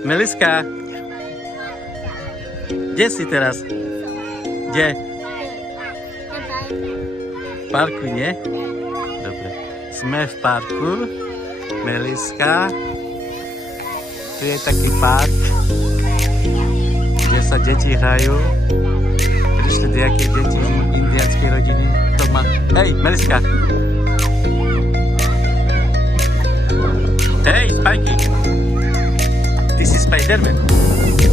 Meliska, kde si teraz? Kde? V parku, nie? Dobre. Sme v parku. Meliska. Tu je taký park, kde sa deti hrajú. Prišli nejaké deti z indiánskej rodiny. To má... Hej, Meliska. Hej, Spajky. Ty si Spiderman.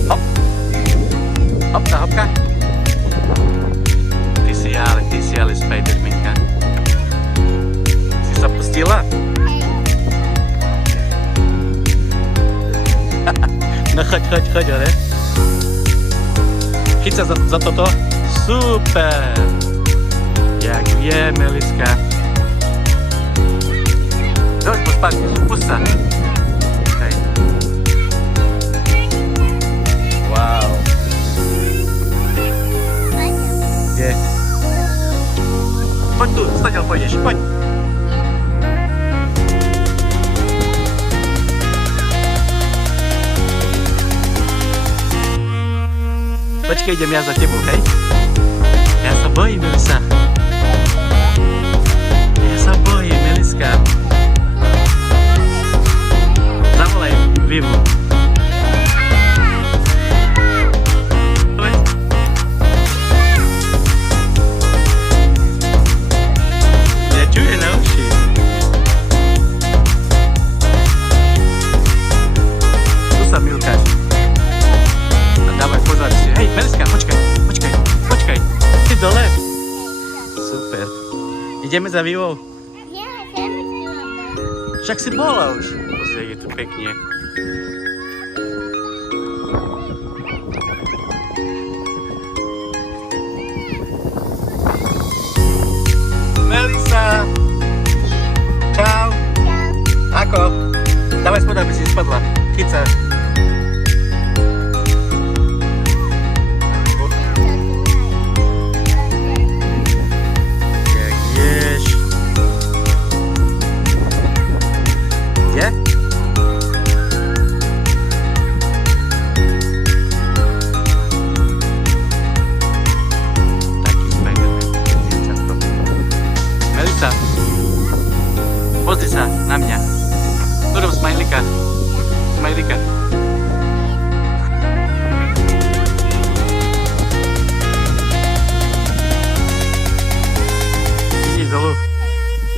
Hop. Hopka, hopka. Ty si ale Spidermanka. Si sa pustila? No choď, ale. Chyť sa za toto. Super. Jak je, Meliska. Doď, pospáť, pust sa. Hej. Wow. Kde? Poď tu, stadiaľ pôjdeš, poď. Počkej, idem ja za tebou, hej? Ja sa bojím, Melisa. Ja sa bojím, Meliska. Zavolaj Vivu. Nečuje na uši. Tu sa Milkáš. Dávaj pozor si. Hej, Meliska, počkaj. Ty dole. Super. Ideme za Vivou? Nie, Však si bola už. Pozri, je tu pekne. Melisa. Čau. Ako? Dávaj spodaj, aby si spadla. Chyť sa. Pozri sa na mňa. Urob smajlika. Ideš dolu.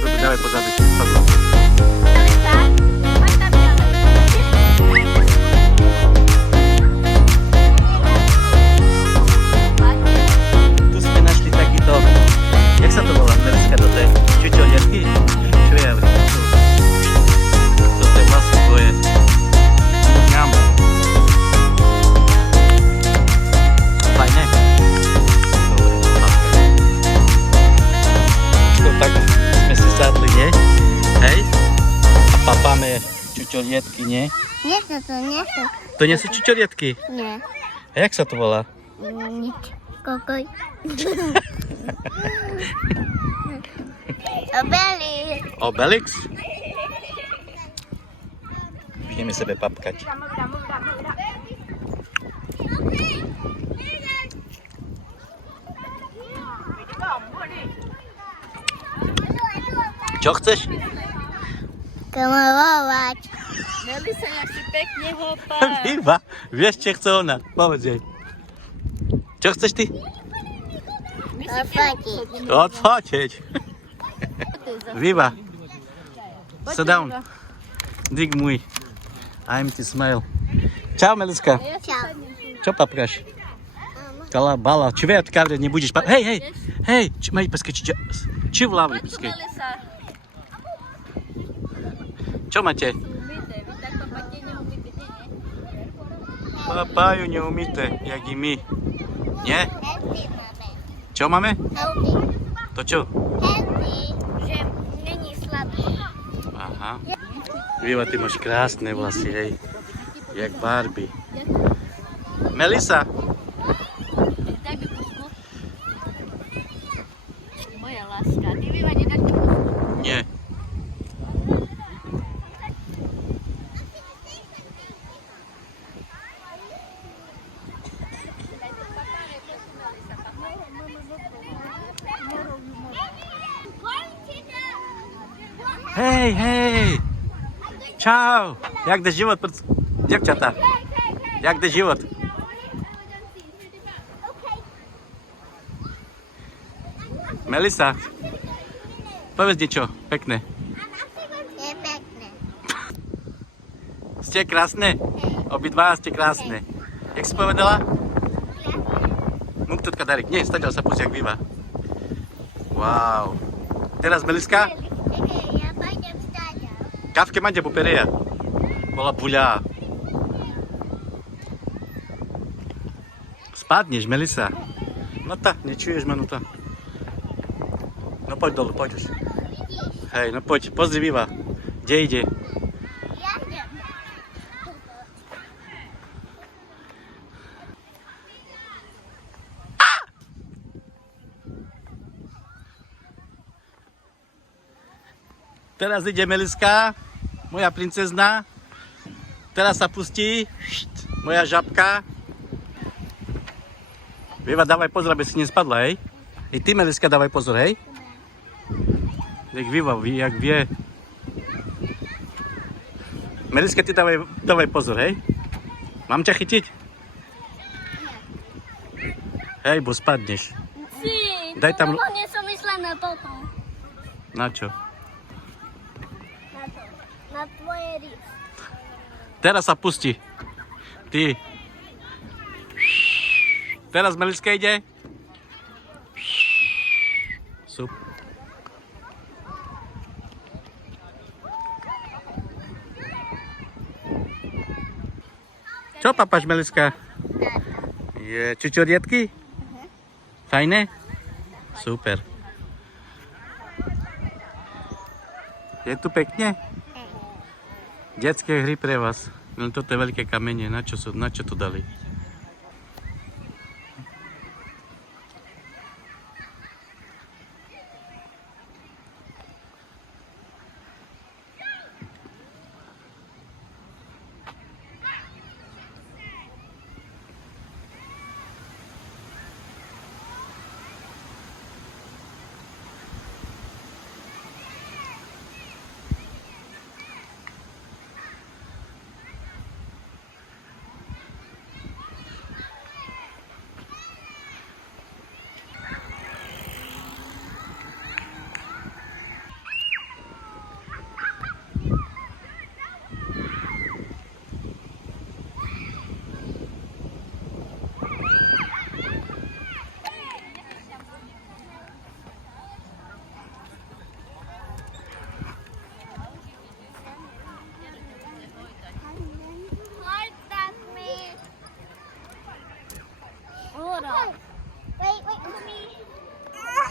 Dobre, dávaj pozad, aby si spadla. Tu sme našli takýto... Jak sa to volá? Meliska, do tej čučoliatky? Čo je? Toto je vlastne tvoje. Ňam. Fajne? Dobre, to tak sme si sadli, nie? Hej? A papáme čučoliatky, nie? Nie, to nie sú. To nie sú čučoliatky? Nie. A jak sa to volá? Nič. Kokoj. Obelix. Obelix? Ideme sebe papkať. Čo chceš? Kamerovať. Melisa, jak si pekne hopá. Viva, vieš, čo chce ona? Povedz jej. Čo chceš ty? Odfotiť. Odfotiť. Viva. Sit down. Dig môj. I'm to smile. Čau, Meliska. Čau. Čo papkáš? Kalabala. Čo viac kavre nebudeš papkať? Hej. Maj paske, či v hlavu paske. Čo máte? Papajú neumité, jak i my. Nie? Happy máme. Čo máme? Happy. To čo? Happy, že není slabý. Aha. Viva, ty máš krásne vlasy, hej. Jak Barbie. Melisa. Daj mi pusku. Moja láska. Ty Viva, nedá ti pusku? Nie. hej! Čau! Jak jde život, děvčata? Jak jde život? Melisa, povedz niečo pekné. Je pekné. Ste krásne? Obidva ste krásne. Jak si povedala? Muktutka Darik. Nie, staďal sa pusť, jak býva. Wow. Teraz Meliska? Ja pôjdem stáďa. Kávke máte po pereja. Bola puľa. Spadneš, Melisa. No tá, nečuješ ma, no tá. No poď dolu, poď už. Hej, no poď, pozri býva. Kde ide? Ja idem. Teraz ide Meliska, moja princezna. Teraz sa pustí moja žabka. Vieva, dávaj pozor, aby si nespadla, hej. I ty, Meliska, dávaj pozor, hej. Jak Viva, jak vie. Meliska, ty dávaj pozor, hej. Mám ťa chytiť? Hej, bo spadneš. Daj tam... Nie som myslela na toto. Na čo? Na to. Na tvoje rys. Teraz sa pusti. Ty. Teraz Meliska ide. Super. Čo papáš, Meliska? Je čučoriedky? Fajné? Super. Je tu pekne? Detské hry pre vás. Len toto je veľké kamene. Na čo to dali?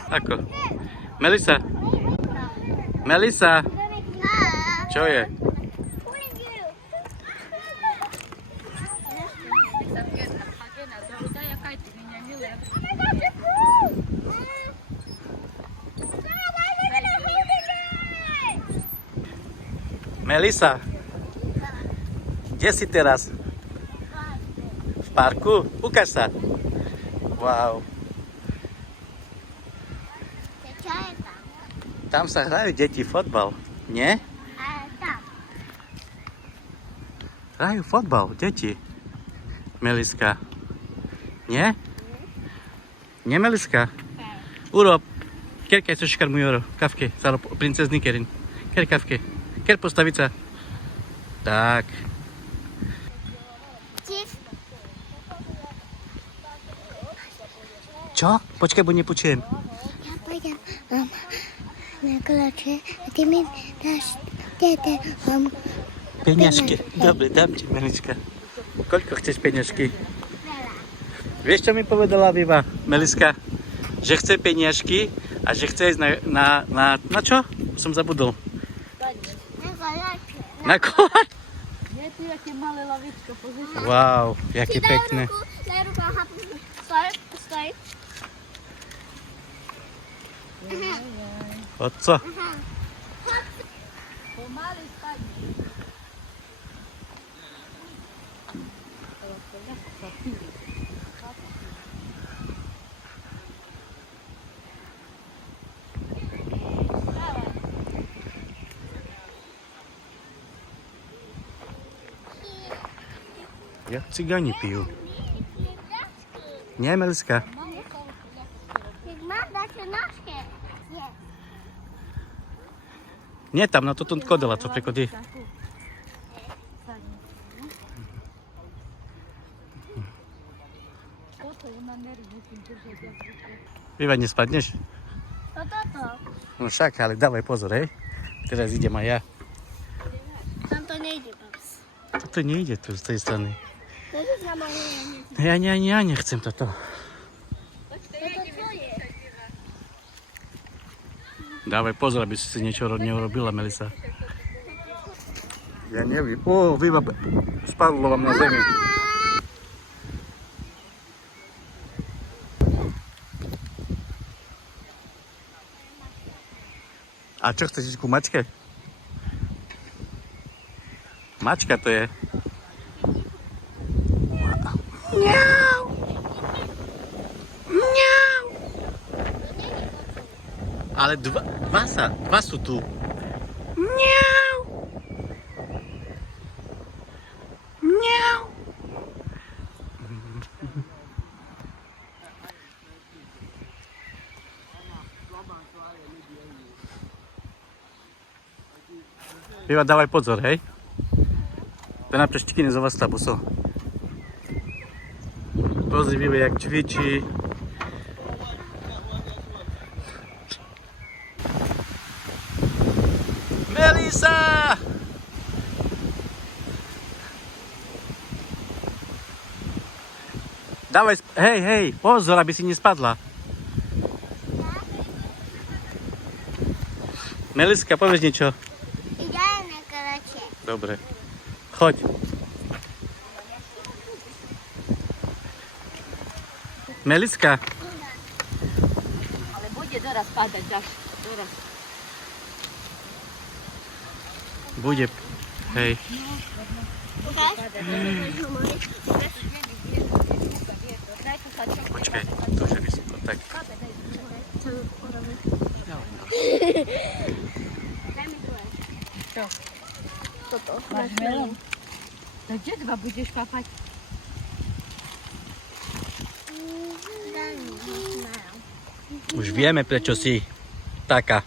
Ako? Melisa? Melisa? Čo je? Melisa? Kde si teraz? V parku? Ukáž sa. Wow. Čo je tam? Tam sa hrajú deti fotbal, nie? A tam. Hrajú fotbal, deti. Meliska. Nie? Nie, Meliska? Urob. Ker kaj soškar mujoro. Kavke. Salo princezny kerin. Ker kavke. Ker postavica. Tak. Čo? Počkaj, bo nepočujem. Ja pôjdem na kolače a ty mi dáš tete Peňažky. Dobre, dám ti, Melička. Koľko chceš peňažky? veľa. Vieš, čo mi povedala Viva, Meliska? Že chce peniažky a že chce ísť na čo? Som zabudol. Na kolače. Na koláč. Je tu jaké malé lavičko, pozri sa. Wow, jaké pekné. Daj ruku, stoj, stoj. Otco. Pomaly spadni. Jak cygani pijú. Nie, Meliska. Jak mam dać nożkę? Nie. Nie tam, na to tu kodela, co prichodí. Viva, nespadneš? To toto. No však, ale dávaj pozor, hej. Teraz idem aj ja. Tam to nejde, paps. Toto nejde tu z tej strany. To je zamalujeme. Ja nechcem toto. To tvoje. Dávaj pozor, aby si niečo neurobila, Melisa. Ja neviem. Ó, Viva, spadlo vám na zemi. A čo chceš ísť ku mačke? Mačka to je. Mňau. Mňau. Ale dva sú tu. Mňau. Mňau. Viva, dávaj pozor, hej. To napríklad štikine zo vás tabuso. Pozri, Viva, jak cvičí. Melisa! Dávaj, hej, pozor, aby si nespadla. Meliska, povedz niečo. Ideme, karače. Dobre. Choď. Meliska. Ale bude doraz padať, až doraz. Bude. Hej. Počkaj, to už je vysoko. Tak. Toto. Máš melón? To kde dva budeš papať? Už vieme, prečo si taká.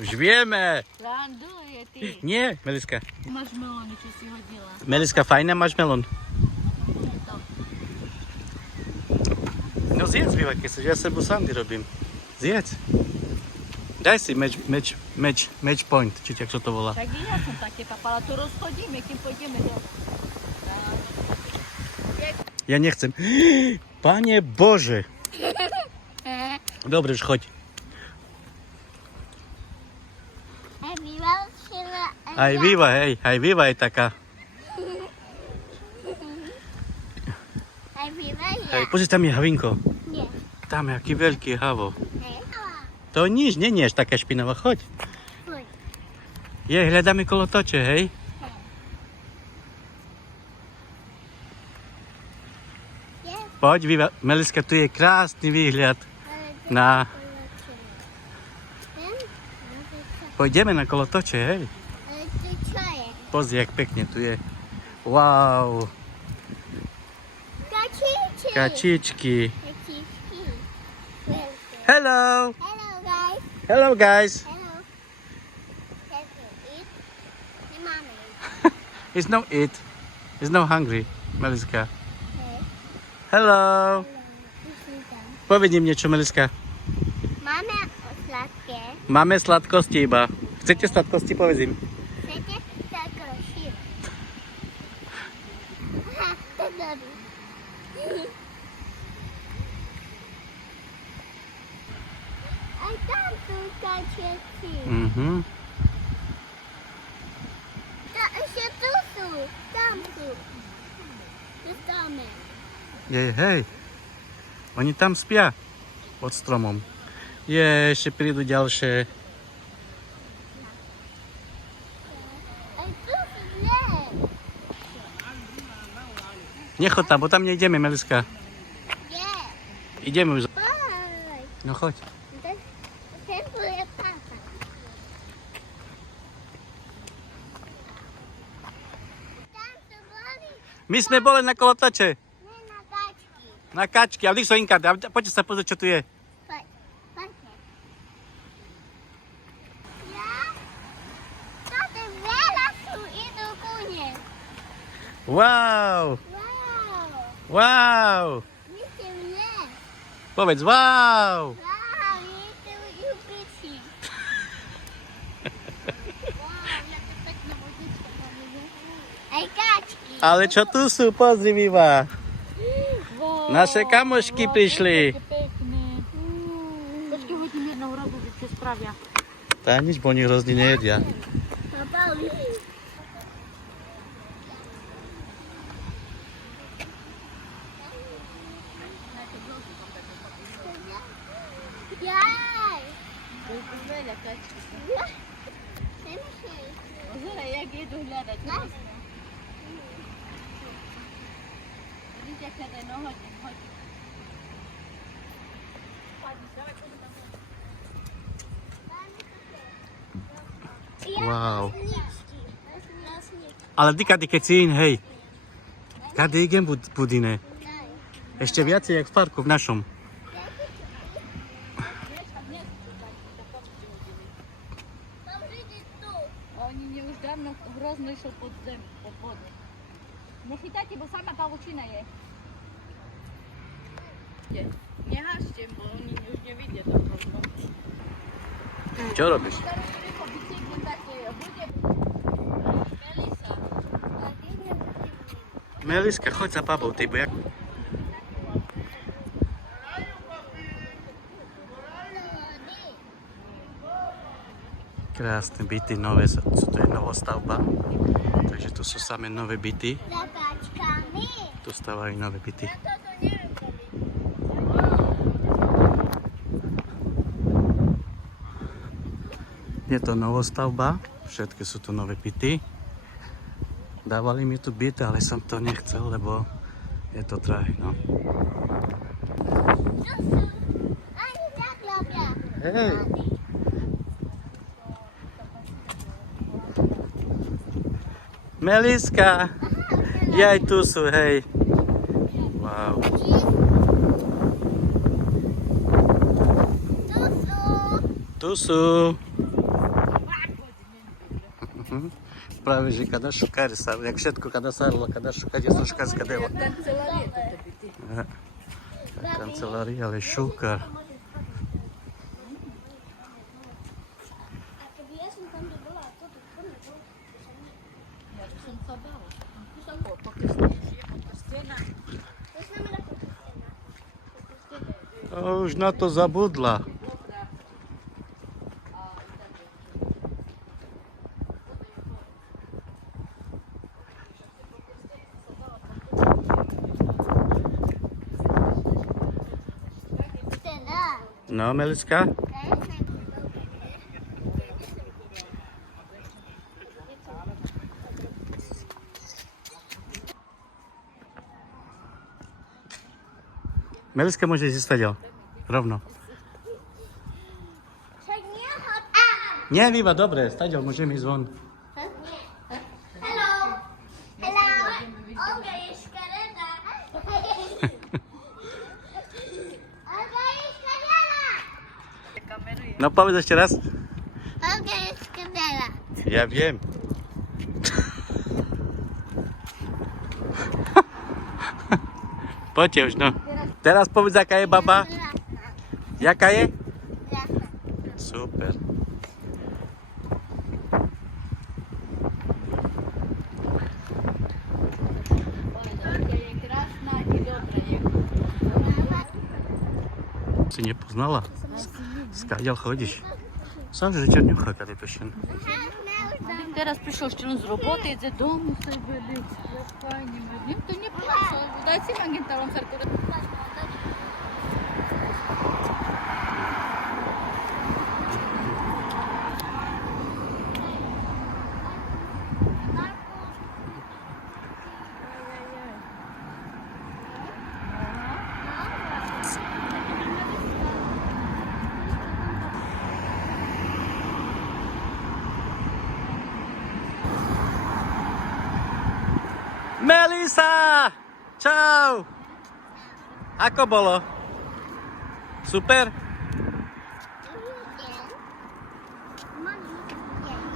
Už vieme. Randuje ty. Nie, Meliska. Máš melóny, čo si hodila. Meliska, fajné máš melón. No zjedz, Viva, keď ja sebu sandy robím. Zjedz. Daj si match point, či jak sa to volá. Tak i ja som také papala, to rozchodíme, kým pôjdeme do... Ja nechcem. Pane Bože. Dobre, už choď. Aj Viva, hej, aj Viva je taká. Aj Viva je. Hej, pozri, tam je havinko. Nie. Tam je aký veľký havo. Hej. To nič, nie je taká špinavá, choď. Poď. Je, hľadáme kolotoče, hej. Je. Poď, Viva, Meliska, tu je krásny výhľad na... Pôjdeme na kolotoče, hej. Ale to čo je? Pozri, jak pekne tu je. Wow. Kačičky. Kačičky. Kačičky. Veľké. Hello. Hello, guys. Hello, guys. Hello. Can we eat? Nemáme. It's no eat. It's no hungry, Meliska. Hej. Hello. Povedz im niečo, Meliska. Máme sladké. Máme sladkosti iba. Chcete sladkosti, povedz im. Chcete sladkosti? Aha, to dobrý. Aj tam sú kačičky. Mhm. Ešte tu sú. Tam sú. Tu dáme. Hej. Oni tam spia pod stromom. Ešte prídu ďalšie. Aj tu sú dve. Nechod tam, bo tam nejdeme, Meliska. Je. Ideme už. Poď. No choď. Ten bude papa. Tam sú My sme boli na kolotoče. Nie na kačky. Na kačky. A vždy sú inka. Poďte sa pozrieť, čo tu je. Poď, poďte. Ja? Táto veľa sú idú ku mne. Wow. Wow. Wow. Vidíte mne. Povedz wow. Wow, vidíte budú pici. Wow, jaké pekná vodička tam je. Aj kačky. Ale čo tu sú? Pozri, Viva. Wow. Naše kamošky prišli. Jakie pekné. Počkej, hodím jednou robu, čo spravia. Tá nič, bo oni hrozne nejedia. Zapali. Jaj. To je tu veľa kačky. Nemyslej. Pozeraj, jak jedu hľadať. Vidíte, aká to je, no hodím. Wow. Jasničky. Ale ty kady keď si in, hej. Kady idem budine. Ešte viacej, jak v parku, v našom. Oni mnie już dawno hrozno išli pod zem, pod vodu. No chytajte, bo sama pavučina je. Nie hašte, bo oni już nie widzą to hrozno. Čo robíš? Rýchlo bicykli také, bude... Melisa. Meliska, choď za babou, ty, bo jak... Krásne byty, nové, to je novostavba. Takže tu sú samé nové byty. Za kačkami. Tu stávajú nové byty. Ja toto neviem, čo by. Je to novostavba, všetky sú tu nové byty. Dávali mi tu byt, ale som to nechcel, lebo je to drahé, no. Čo sú? Ani tak robia. Hej. Meliska, aj tu sú, hej. Wow. Tu sú. Tu sú. Práve, že kada šukari sa, jak všetko kada sarilo, kada šukari, je šukarska delo. Kancelárie toto byty. Kancelária, ale šukar. A keby ja som tam bola, to tu bolo. Ja by som sa bala. Tu sa pokrstnejšie, pokrstená. To znamená pokrstená. Už na to zabudla. No, Meliska? Meliska, môžeš ísť stadiaľ. Rovno. Však nie chod. Nie, Viva, dobre, stadiaľ, môžeme ísť von. Hello. Hello. Olga je škareda. Olga je škareda. No, povedz ešte raz. Olga je škareda. Ja viem. Poďte už, no. Teraz povedz, aká je baba. Jaká je? Super. Je krásna i dobrá. Si nepoznala? Skáďal chodíš? Сам же чернюха, когда пишем. Teraz prišiel ešte len z roboty, ide domu sa vedieť. Fajne, nikto neplačal. Daj si magentálom sarku. Melisa! Čau! Ako bolo? Super?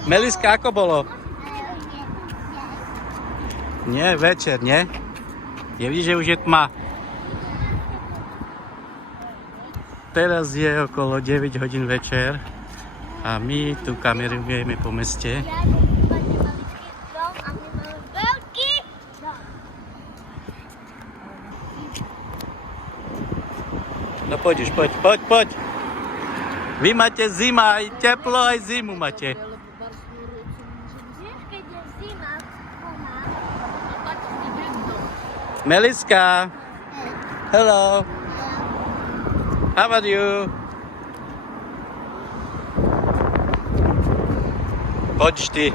Meliska, ako bolo? Nie, večer, nie? Je vidíš, že už je tma. Teraz je okolo 9 hodín večer a my tu kamerujeme po meste. No poď už, poď. Vy máte zima, aj teplo, aj zimu máte. Meliska, hello. How are you? Poď ty.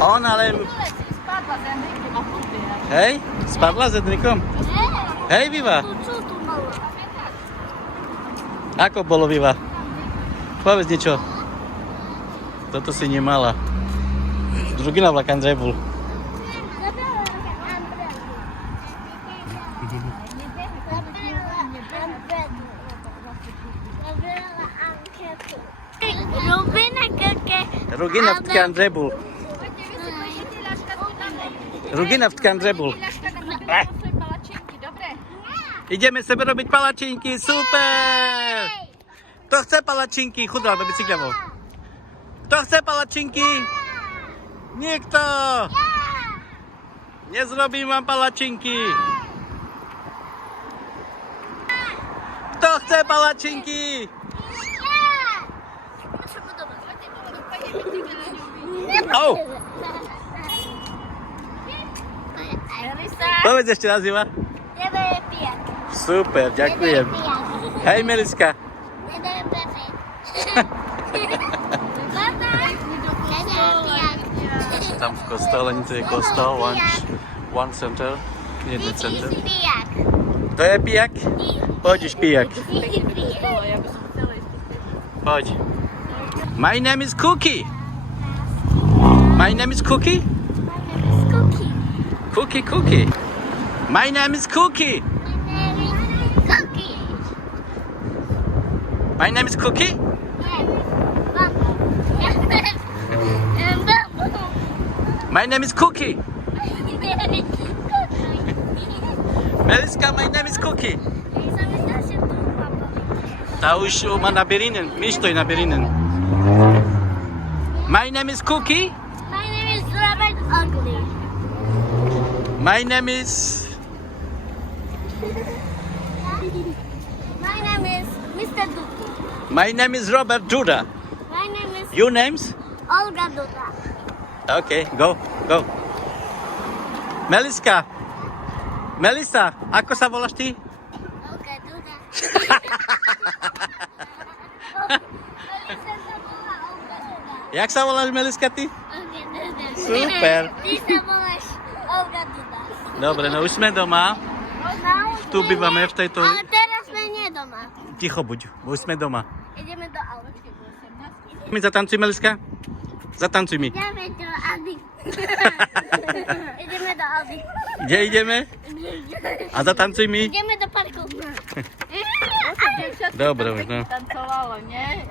On ale... Spadla z Enriky, ma chudý. Hej, spadla s Edrikom? Hej, Viva. Ako bolo, Viva? Povedz niečo. Toto si nemala. Druhý na vlak Andrej bol. Rugina v Andrej bol. Rugina v Andrej bol. Ideme sebe robiť palačinky, super! Kto chce palačinky? Chudá do bicykľovou. Kto chce palačinky? Nikto! Nezrobím vám palačinky. Kto chce palačinky? Oh. Povedz ešte raz, Iva. Super, ďakujem. Hej, Meliska. Tam v kostole, to je kostol, one center, jeden center. To je pijak? Poď už pijak. Poď. My name is Cookie. My name is Cookie. Cookie. My name is Cookie. My name is Cookie. My name is Cookie. Meliska, my name is Cookie. Ta už má na Berinen. My stojí na Berinen. My name is Cookie. My name is Robert Ugly. My name is... My name is Mr. Duki. My name is Robert Duda. My name is Your names? Olga Duda. Okay, go. Meliska. Melisa, ako sa voláš ty? Olga Duda. Jak sa voláš, Meliska, ty? Olga Duda. Super. Ty sa voláš Olga Duda. Dobre, no už sme doma. Tu bývame v tejto... Ale teraz sme nie doma. Ticho buď, už sme doma. Ideme do Aldy. My zatancuj, Meliska. Zatancuj mi. Ideme do Aldy. Ideme do Aldy. Kde ideme? A zatancuj mi. Ideme do parku. Dobre, už no. Tancovalo, nie?